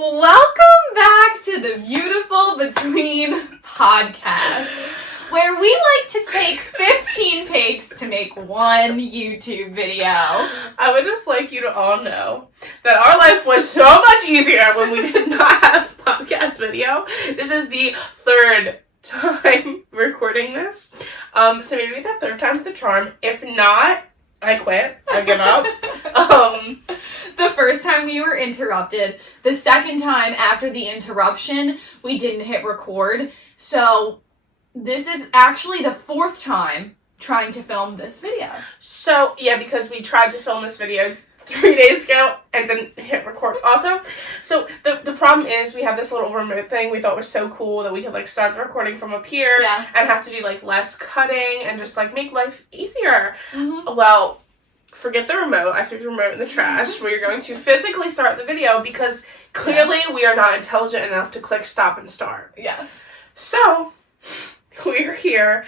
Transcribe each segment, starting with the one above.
Welcome back to the Beautiful Between podcast, where we like to take 15 takes to make one YouTube video. I would just like you to all know that our life was so much easier when we did not have podcast video. This is the third time recording this. So maybe the third time's the charm. If not, I quit. I give up. The first time we were interrupted. The second time after the interruption, we didn't hit record. So this is actually the fourth time trying to film this video. So, yeah, because we tried to film this video 3 days ago and didn't hit record also. So the problem is we have this little remote thing we thought was so cool that we could start the recording from up here and have to do less cutting and just make life easier. Mm-hmm. Well, forget the remote. I threw the remote in the trash. We're going to physically start the video because clearly we are not intelligent enough to click stop and start. Yes. So we're here.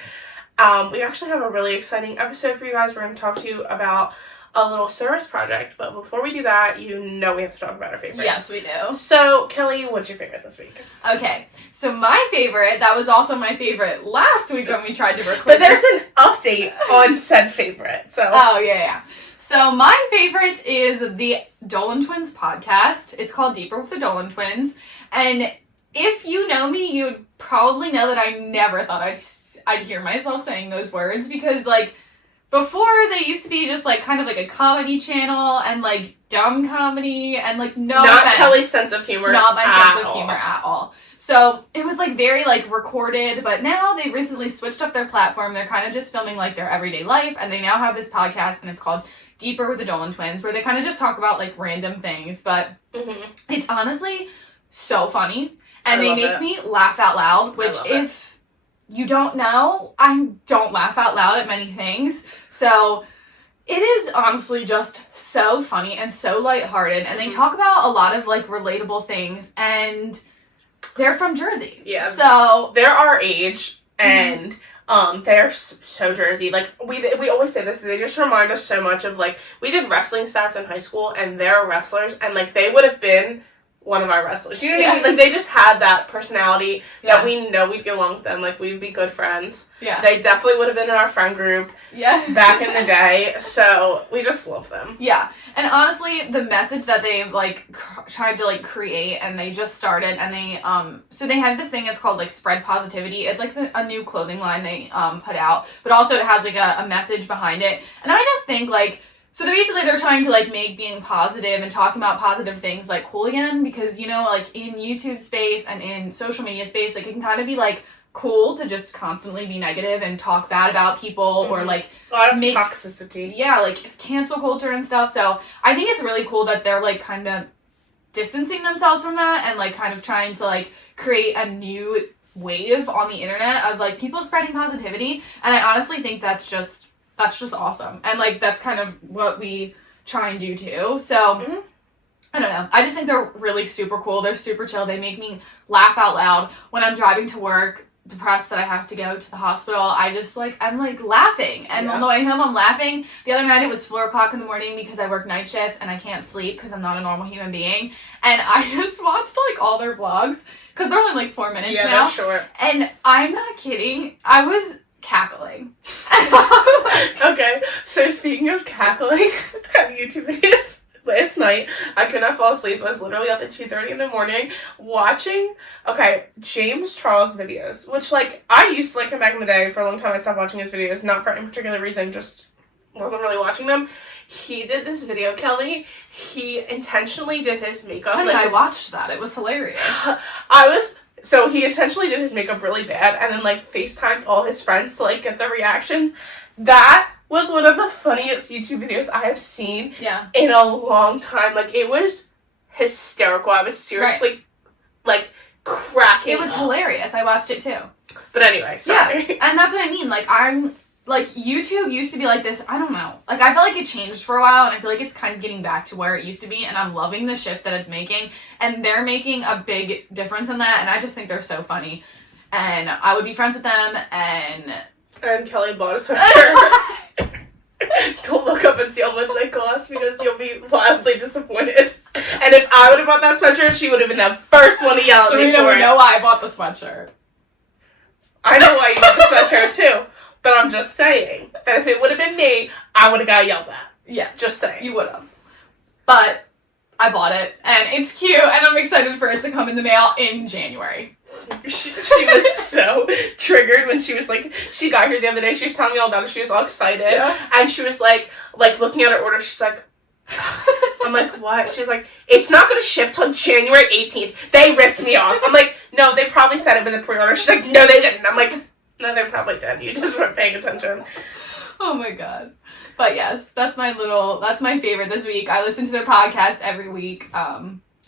We actually have a really exciting episode for you guys. We're going to talk to you about a little service project, but before we do that, we have to talk about our favorites. Yes, we do. So, Kelly, what's your favorite this week? Okay, so my favorite, that was also my favorite last week when we tried to record. But there's an update on said favorite, so. Oh, yeah. So my favorite is the Dolan Twins podcast. It's called Deeper with the Dolan Twins, and if you know me, you'd probably know that I never thought I'd hear myself saying those words, because, before, they used to be just, kind of a comedy channel and, dumb comedy and, no Not offense. Kelly's sense of humor. Not my sense of humor at all. So, it was, very, recorded, but now they've recently switched up their platform. They're kind of just filming, their everyday life, and they now have this podcast, and it's called Deeper with the Dolan Twins, where they kind of just talk about, random things, but it's honestly so funny, and they make me laugh out loud, which if you don't know, I don't laugh out loud at many things, so it is honestly just so funny and so lighthearted, and they talk about a lot of, relatable things, and they're from Jersey. Yeah. So they're our age, and they're so Jersey. We always say this, they just remind us so much of, we did wrestling stats in high school, and they're wrestlers, and, they would have been one of our wrestlers. You know what I mean? They just had that personality that we know we'd get along with them. We'd be good friends. Yeah. They definitely would have been in our friend group back in the day. So we just love them. Yeah. And honestly, the message that they've tried to create, and they just started, and they so they have this thing, it's called Spread Positivity. It's a new clothing line they put out, but also it has a message behind it. And I just think so they're trying to make being positive and talking about positive things cool again, because in YouTube space and in social media space, it can kind of be cool to just constantly be negative and talk bad about people, or a lot of toxicity. Yeah, cancel culture and stuff. So I think it's really cool that they're kind of distancing themselves from that, and kind of trying to create a new wave on the internet of people spreading positivity. And I honestly think that's just awesome. And that's kind of what we try and do too. So I don't know. I just think they're really super cool. They're super chill. They make me laugh out loud when I'm driving to work, depressed that I have to go to the hospital. I just I'm laughing. And on the way home, I'm laughing. The other night it was 4 o'clock in the morning because I work night shift and I can't sleep because I'm not a normal human being. And I just watched all their vlogs, because they're only 4 minutes now. Yeah, they're short. And I'm not kidding. I was cackling. Okay, so speaking of cackling at YouTube videos, last night I could not fall asleep. I was literally up at 2:30 in the morning watching James Charles videos, which I used to him back in the day. For a long time I stopped watching his videos, not for any particular reason, just wasn't really watching them. He did this video, Kelly. He intentionally did his makeup. Honey, I watched that. It was hilarious. So he intentionally did his makeup really bad, and then FaceTimed all his friends to get the reactions. That was one of the funniest YouTube videos I have seen in a long time. It was hysterical. I was seriously cracking. It was hilarious. I watched it too. But anyway, sorry. Yeah, and that's what I mean. I'm YouTube used to be this, I don't know. I feel it changed for a while, and I feel it's kind of getting back to where it used to be, and I'm loving the shift that it's making, and they're making a big difference in that, and I just think they're so funny, and I would be friends with them, and Kelly bought a sweatshirt. Don't look up and see how much they cost because you'll be wildly disappointed. And if I would have bought that sweatshirt, she would have been the first one to yell at me for it. So we know why I bought the sweatshirt. I know why you bought the sweatshirt too, but I'm just saying that if it would have been me, I would have got yelled at. Yes. Just saying. You would have. But I bought it, and it's cute, and I'm excited for it to come in the mail in January. She was so triggered when she was like, she got here the other day, she was telling me all about it, she was all excited, and she was like looking at her order, she's like, I'm like, what? She's like, it's not going to ship till January 18th. They ripped me off. I'm like, no, they probably said it was a pre-order. She's like, no, they didn't. I'm like, no, they probably did. You just weren't paying attention. Oh my god. But yes, that's my favorite this week. I listen to their podcast every week.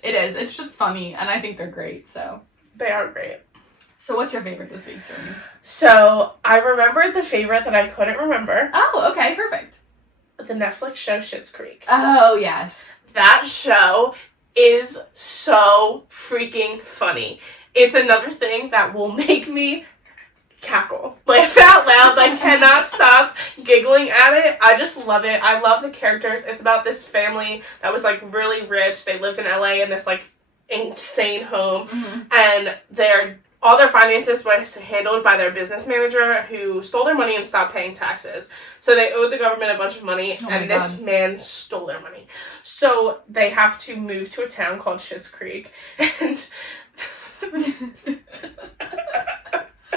It's just funny, and I think they're great, so. They are great. So what's your favorite this week, Sonia? So, I remembered the favorite that I couldn't remember. Oh, okay, perfect. The Netflix show Schitt's Creek. Oh, yes. That show is so freaking funny. It's another thing that will make me cackle. Laugh out loud. I cannot stop giggling at it. I just love it. I love the characters. It's about this family that was really rich. They lived in LA in this insane home. Mm-hmm. And all their finances were handled by their business manager who stole their money and stopped paying taxes. So they owed the government a bunch of money, and this man stole their money. So they have to move to a town called Schitt's Creek. And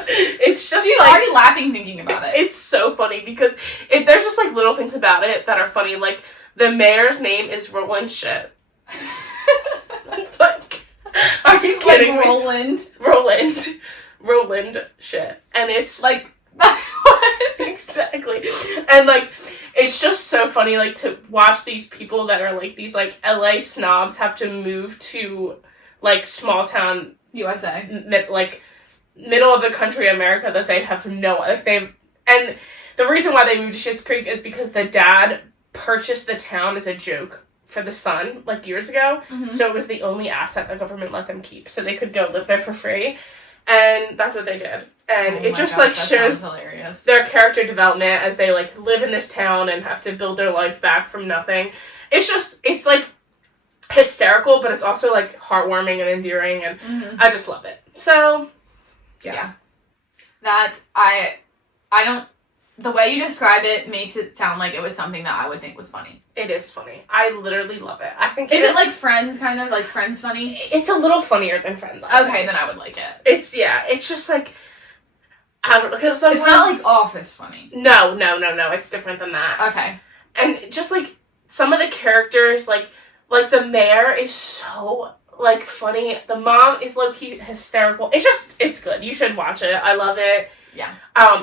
it's just she's already laughing thinking about it. It's so funny because there's just little things about it that are funny. The mayor's name is Roland Shit. Are you kidding me? Roland Shit. And it's what? Exactly. And it's just so funny to watch these people that are these LA snobs have to move to small town USA. Middle of the country America that they have and the reason why they moved to Schitt's Creek is because the dad purchased the town as a joke for the son years ago. Mm-hmm. So it was the only asset the government let them keep, so they could go live there for free, and that's what they did. And it just shows their character development as they live in this town and have to build their life back from nothing. It's hysterical, but it's also heartwarming and endearing, and I just love it. So yeah. That I don't. The way you describe it makes it sound like it was something that I would think was funny. It is funny. I literally love it. I think is it like Friends, kind of? Like Friends funny? It's a little funnier than Friends. Okay, then I would like it. It's just I don't know, because it's not Office funny. No. It's different than that. Okay. And just some of the characters, like the mayor is so funny. The mom is low-key hysterical. It's good. You should watch it. I love it. Yeah.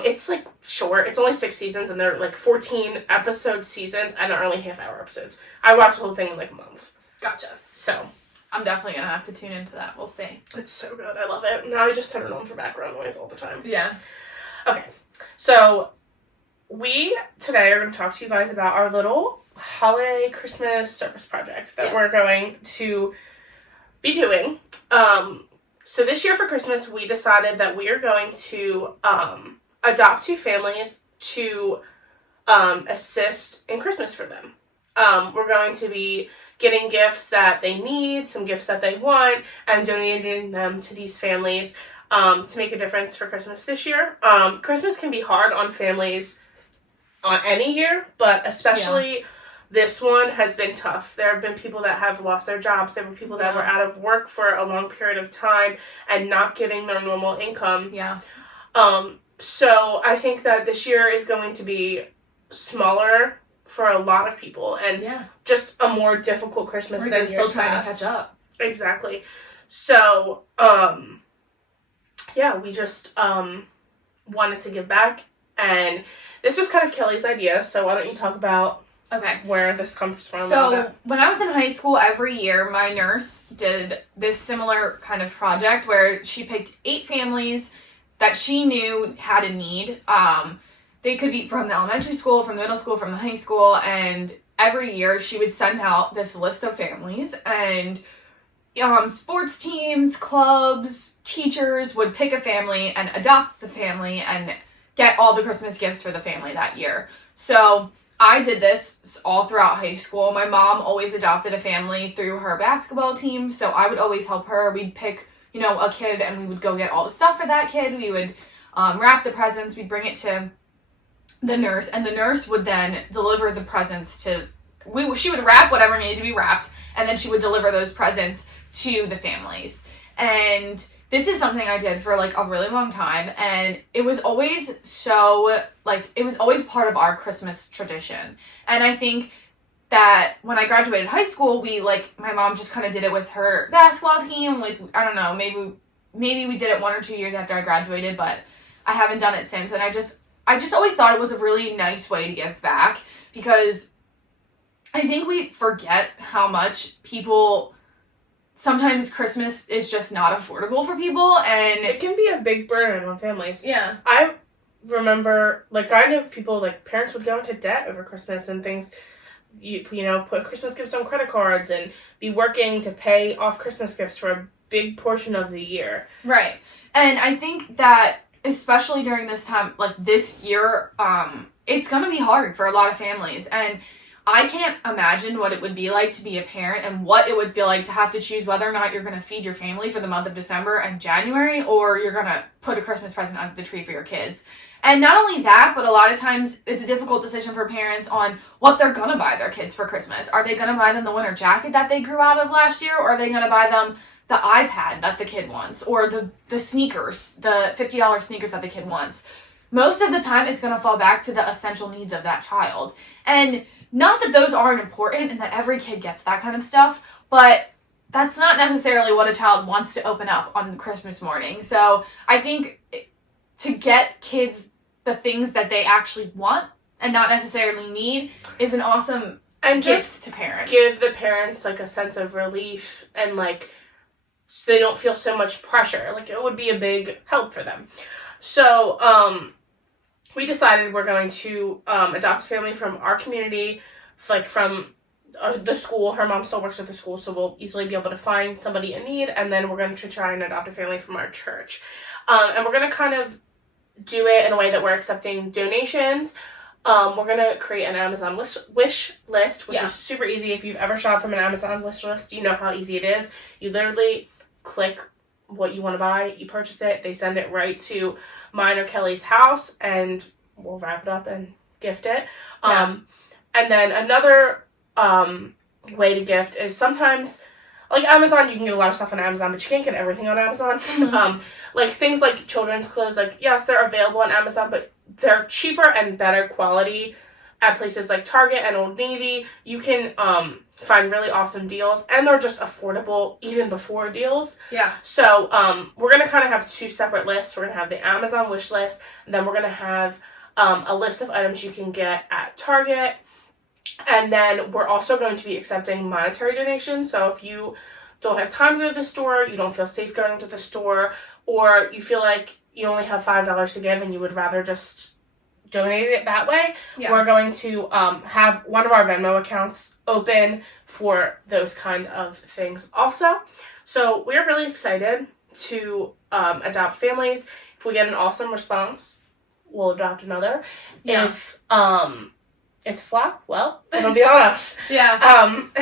It's short. It's only 6 seasons, and they're 14 episode seasons, and they're only half-hour episodes. I watched the whole thing in a month. Gotcha. So I'm definitely gonna have to tune into that. We'll see. It's so good. I love it. Now I just turn it on for background noise all the time. Yeah. Okay. So we today are going to talk to you guys about our little holiday Christmas service project that we're going to be doing. So this year for Christmas, we decided that we are going to adopt 2 families to assist in Christmas for them. We're going to be getting gifts that they need, some gifts that they want, and donating them to these families to make a difference for Christmas this year. Christmas can be hard on families any year, but especially this one has been tough. There have been people that have lost their jobs. There were people that were out of work for a long period of time and not getting their normal income. Yeah. So I think that this year is going to be smaller for a lot of people and just a more difficult Christmas than years past. Still trying to catch up. Exactly. So, we just wanted to give back, and this was kind of Kelly's idea, so why don't you talk about where this comes from? So, when I was in high school, every year, my nurse did this similar kind of project where she picked 8 families that she knew had a need. They could be from the elementary school, from the middle school, from the high school, and every year she would send out this list of families, and sports teams, clubs, teachers would pick a family and adopt the family and get all the Christmas gifts for the family that year. So I did this all throughout high school. My mom always adopted a family through her basketball team, so I would always help her. We'd pick, a kid, and we would go get all the stuff for that kid. We would wrap the presents. We'd bring it to the nurse, and the nurse would then deliver the presents to... She would wrap whatever needed to be wrapped, and then she would deliver those presents to the families. And this is something I did for, a really long time, and it was always it was always part of our Christmas tradition. And I think that when I graduated high school, my mom just kind of did it with her basketball team. I don't know, maybe we did it 1 or 2 years after I graduated, but I haven't done it since. And I just always thought it was a really nice way to give back, because I think we forget how much sometimes Christmas is just not affordable for people, and it can be a big burden on families. Yeah. I remember, I know people, parents would go into debt over Christmas and things, put Christmas gifts on credit cards and be working to pay off Christmas gifts for a big portion of the year. Right. And I think that, especially during this time, this year, it's going to be hard for a lot of families, and I can't imagine what it would be like to be a parent and what it would feel like to have to choose whether or not you're going to feed your family for the month of December and January, or you're going to put a Christmas present under the tree for your kids. And not only that, but a lot of times it's a difficult decision for parents on what they're going to buy their kids for Christmas. Are they going to buy them the winter jacket that they grew out of last year, or are they going to buy them the iPad that the kid wants, or the sneakers, the $50 sneakers that the kid wants? Most of the time, it's going to fall back to the essential needs of that child. And not that those aren't important and that every kid gets that kind of stuff, but that's not necessarily what a child wants to open up on Christmas morning. So I think to get kids the things that they actually want and not necessarily need is an awesome gift to parents. Give the parents a sense of relief, and so they don't feel so much pressure. It would be a big help for them. So we decided we're going to adopt a family from our community, from the school. Her mom still works at the school, so we'll easily be able to find somebody in need, and then we're going to try and adopt a family from our church. And we're going to kind of do it in a way that we're accepting donations. We're going to create an Amazon wish list, which is super easy. If you've ever shopped from an Amazon wish list, you know how easy it is. You literally click what you want to buy, you purchase it, they send it right to mine or Kelly's house, and we'll wrap it up and gift it. And then another way to gift is sometimes, Amazon, you can get a lot of stuff on Amazon, but you can't get everything on Amazon. Mm-hmm. Things like children's clothes, yes, they're available on Amazon, but they're cheaper and better quality at places like Target and Old Navy. You can find really awesome deals, and they're just affordable even before deals. Yeah. So we're going to kind of have 2 separate lists. We're going to have the Amazon wish list, and then we're going to have a list of items you can get at Target. And then we're also going to be accepting monetary donations. So if you don't have time to go to the store, you don't feel safe going to the store, or you feel like you only have $5 to give and you would rather just donate it that way, we're going to have one of our Venmo accounts open for those kind of things also. So we're really excited to adopt families. If we get an awesome response, we'll adopt another. Yeah. If it's a flop, well, it'll be on us.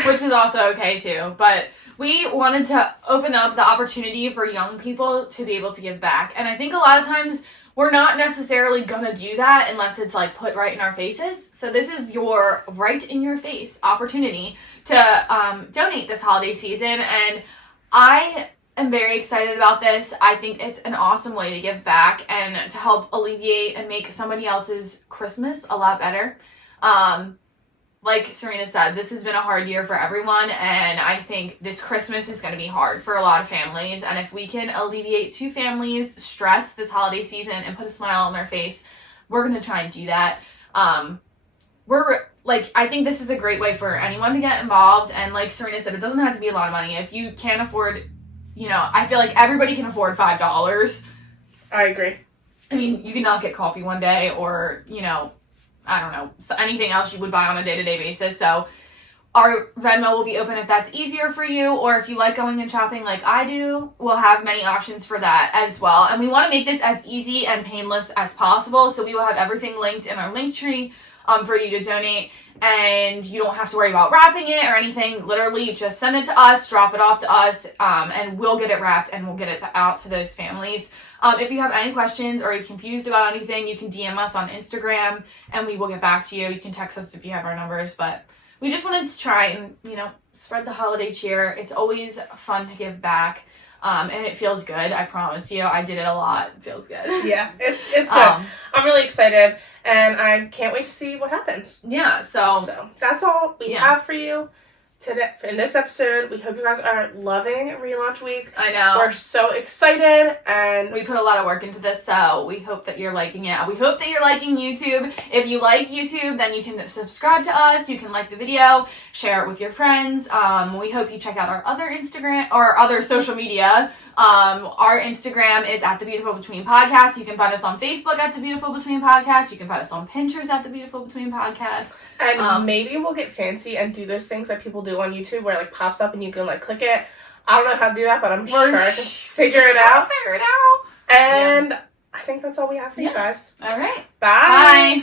Which is also okay too. But we wanted to open up the opportunity for young people to be able to give back. And I think a lot of times we're not necessarily gonna do that unless it's put right in our faces. So this is your right in your face opportunity to donate this holiday season. And I am very excited about this. I think it's an awesome way to give back and to help alleviate and make somebody else's Christmas a lot better. Like Serena said, this has been a hard year for everyone, and I think this Christmas is going to be hard for a lot of families, and if we can alleviate 2 families' stress this holiday season and put a smile on their face, we're going to try and do that. I think this is a great way for anyone to get involved, and like Serena said, it doesn't have to be a lot of money. If you can't afford, I feel like everybody can afford $5. I agree. I mean, you can not get coffee one day, or, I don't know, anything else you would buy on a day-to-day basis. So our Venmo will be open if that's easier for you, or if you like going and shopping like I do, we'll have many options for that as well. And we want to make this as easy and painless as possible, so we will have everything linked in our link tree for you to donate. And you don't have to worry about wrapping it or anything. Literally, just send it to us, drop it off to us, and we'll get it wrapped and we'll get it out to those families. If you have any questions or you're confused about anything, you can DM us on Instagram and we will get back to you. You can text us if you have our numbers, but we just wanted to try and, spread the holiday cheer. It's always fun to give back. And it feels good. I promise you. I did it a lot. It feels good. Yeah, it's good. I'm really excited, and I can't wait to see what happens. Yeah, so that's all we have for you today in this episode. We hope you guys are loving Relaunch Week. I know. We're so excited, and we put a lot of work into this, so we hope that you're liking it. We hope that you're liking YouTube. If you like YouTube, then you can subscribe to us. You can like the video, share it with your friends. We hope you check out our other Instagram or other social media. Our Instagram is at The Beautiful Between Podcast. You can find us on Facebook at The Beautiful Between Podcast. You can find us on Pinterest at The Beautiful Between Podcast. And maybe we'll get fancy and do those things that people do on YouTube where it like pops up and you can like click it. I don't know how to do that, but I'm sure I can figure it out. Figure it out. And I think that's all we have for you guys. All right. Bye. Bye.